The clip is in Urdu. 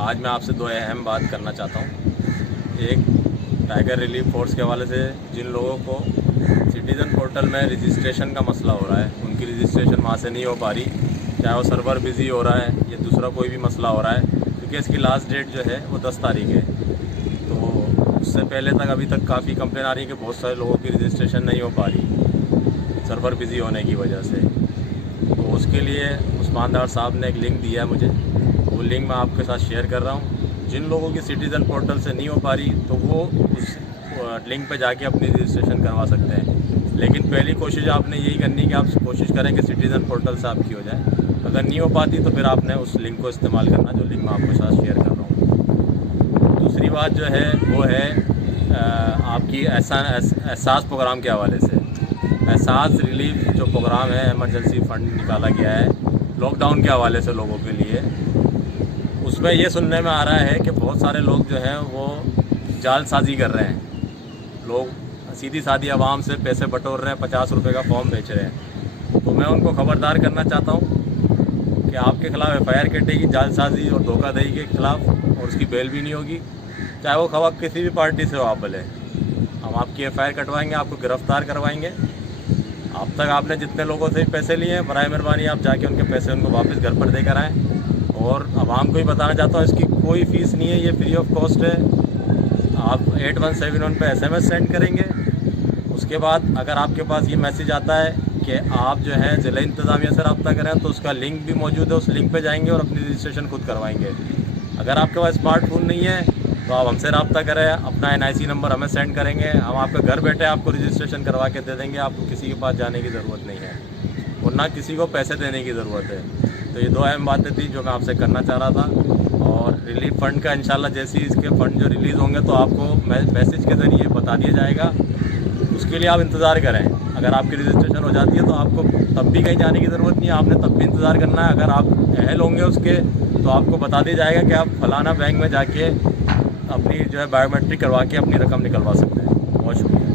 آج میں آپ سے دو اہم بات کرنا چاہتا ہوں۔ ایک، ٹائیگر ریلیف فورس کے حوالے سے جن لوگوں کو سٹیزن پورٹل میں رجسٹریشن کا مسئلہ ہو رہا ہے، ان کی رجسٹریشن وہاں سے نہیں ہو پا رہی، چاہے وہ سرور بزی ہو رہا ہے یا دوسرا کوئی بھی مسئلہ ہو رہا ہے، کیونکہ اس کی لاسٹ ڈیٹ جو ہے وہ 10 تاریخ ہے۔ تو اس سے پہلے تک ابھی تک کافی کمپلین آ رہی ہے کہ بہت سارے لوگوں کی رجسٹریشن نہیں ہو پا رہی سرور بزی ہونے کی وجہ سے۔ تو اس کے لیے عثمان ڈار صاحب نے ایک لنک دیا ہے مجھے، وہ لنک میں آپ کے ساتھ شیئر کر رہا ہوں۔ جن لوگوں کی سٹیزن پورٹل سے نہیں ہو پا رہی تو وہ اس لنک پہ جا کے اپنی رجسٹریشن کروا سکتے ہیں، لیکن پہلی کوشش آپ نے یہی کرنی کہ آپ کوشش کریں کہ سٹیزن پورٹل سے آپ کی ہو جائے۔ اگر نہیں ہو پاتی تو پھر آپ نے اس لنک کو استعمال کرنا جو لنک میں آپ کے ساتھ شیئر کر رہا ہوں۔ دوسری بات جو ہے وہ ہے آپ کی احساس پروگرام کے حوالے سے۔ احساس ریلیف جو پروگرام ہے، ایمرجنسی فنڈ نکالا گیا ہے لاک ڈاؤن کے حوالے سے لوگوں کے لیے، اس میں یہ سننے میں آ رہا ہے کہ بہت سارے لوگ جو ہیں وہ جال سازی کر رہے ہیں۔ لوگ سیدھی سادھی عوام سے پیسے بٹور رہے ہیں، 50 روپے کا فارم بیچ رہے ہیں۔ تو میں ان کو خبردار کرنا چاہتا ہوں کہ آپ کے خلاف ایف آئی آر کٹے گی جال سازی اور دھوکہ دہی کے خلاف، اور اس کی بیل بھی نہیں ہوگی، چاہے وہ خواہ کسی بھی پارٹی سے ہو آپ بھلے۔ ہم آپ کی ایف آئی آر کٹوائیں گے، آپ کو گرفتار کروائیں گے۔ اب تک آپ نے جتنے لوگوں سے پیسے لیے ہیں، برائے مہربانی آپ جا کے ان کے پیسے ان کو واپس گھر پر دے کر آئیں۔ اور عوام کو ہی بتانا چاہتا ہوں، اس کی کوئی فیس نہیں ہے، یہ فری آف کاسٹ ہے۔ آپ 8171 پہ SMS سینڈ کریں گے، اس کے بعد اگر آپ کے پاس یہ میسیج آتا ہے کہ آپ جو ہے ضلع انتظامیہ سے رابطہ کریں تو اس کا لنک بھی موجود ہے، اس لنک پہ جائیں گے اور اپنی رجسٹریشن خود کروائیں گے۔ اگر آپ کے پاس اسمارٹ فون نہیں ہے تو آپ ہم سے رابطہ کریں، اپنا NIC نمبر ہمیں سینڈ کریں گے، ہم آپ کے گھر بیٹھے آپ کو رجسٹریشن کروا کے دے دیں گے۔ آپ کو کسی کے پاس جانے کی ضرورت نہیں ہے اور نہ کسی کو پیسے دینے کی ضرورت ہے۔ تو یہ دو اہم باتیں تھیں جو میں آپ سے کرنا چاہ رہا تھا۔ اور ریلیف فنڈ کا انشاءاللہ جیسے ہی اس کے فنڈ جو ریلیز ہوں گے تو آپ کو میسیج کے ذریعے بتا دیا جائے گا، اس کے لیے آپ انتظار کریں۔ اگر آپ کی رجسٹریشن ہو جاتی ہے تو آپ کو تب بھی کہیں جانے کی ضرورت نہیں ہے، آپ نے تب بھی انتظار کرنا ہے۔ اگر آپ اہل ہوں گے اس کے تو آپ کو بتا دیا جائے گا کہ آپ فلانا بینک میں جا کے اپنی جو ہے بایو میٹرک کروا کے اپنی رقم نکلوا سکتے ہیں۔ بہت شکریہ۔